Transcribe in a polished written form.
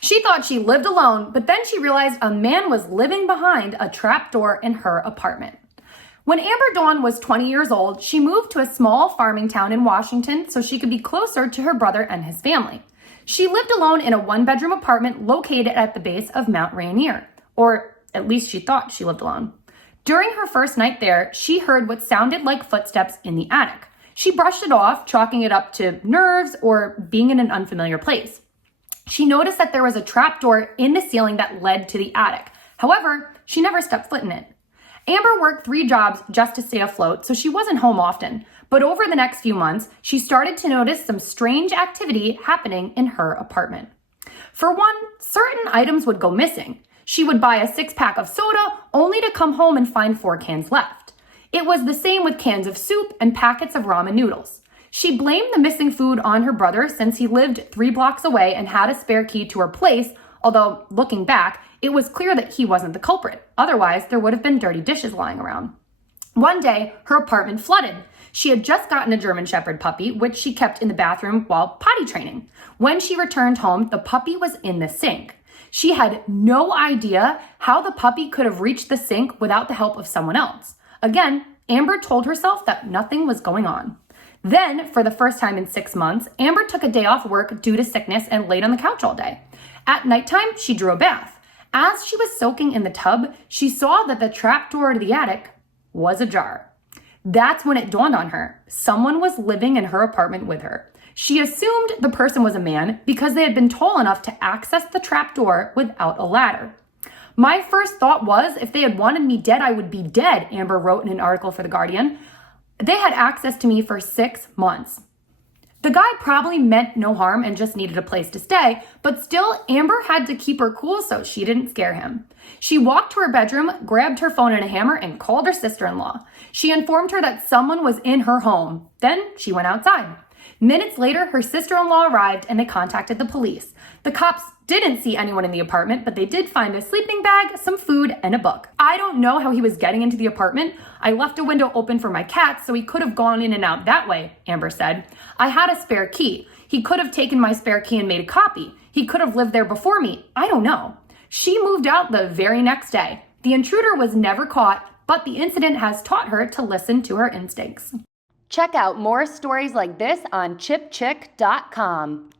She thought she lived alone, but then she realized a man was living behind a trapdoor in her apartment. When Amber Dawn was 20 years old, she moved to a small farming town in Washington so she could be closer to her brother and his family. She lived alone in a one-bedroom apartment located at the base of Mount Rainier, or at least she thought she lived alone. During her first night there, she heard what sounded like footsteps in the attic. She brushed it off, chalking it up to nerves or being in an unfamiliar place. She noticed that there was a trapdoor in the ceiling that led to the attic. However, she never stepped foot in it. Amber worked 3 jobs just to stay afloat, so she wasn't home often. But over the next few months, she started to notice some strange activity happening in her apartment. For one, certain items would go missing. She would buy a 6-pack of soda only to come home and find 4 cans left. It was the same with cans of soup and packets of ramen noodles. She blamed the missing food on her brother since he lived 3 blocks away and had a spare key to her place, although looking back, it was clear that he wasn't the culprit. Otherwise, there would have been dirty dishes lying around. One day, her apartment flooded. She had just gotten a German Shepherd puppy, which she kept in the bathroom while potty training. When she returned home, the puppy was in the sink. She had no idea how the puppy could have reached the sink without the help of someone else. Again, Amber told herself that nothing was going on. Then, for the first time in 6 months, Amber took a day off work due to sickness and laid on the couch all day. At nighttime, she drew a bath. As she was soaking in the tub, she saw that the trapdoor to the attic was ajar. That's when it dawned on her. Someone was living in her apartment with her. She assumed the person was a man because they had been tall enough to access the trapdoor without a ladder. My first thought was, if they had wanted me dead, I would be dead, Amber wrote in an article for The Guardian. They had access to me for 6 months. The guy probably meant no harm and just needed a place to stay, but still, Amber had to keep her cool so she didn't scare him. She walked to her bedroom, grabbed her phone and a hammer, and called her sister-in-law. She informed her that someone was in her home. Then she went outside. Minutes later, her sister-in-law arrived and they contacted the police. The cops didn't see anyone in the apartment, but they did find a sleeping bag, some food, and a book. I don't know how he was getting into the apartment. I left a window open for my cat, so he could have gone in and out that way, Amber said. I had a spare key. He could have taken my spare key and made a copy. He could have lived there before me. I don't know. She moved out the very next day. The intruder was never caught, but the incident has taught her to listen to her instincts. Check out more stories like this on ChipChick.com.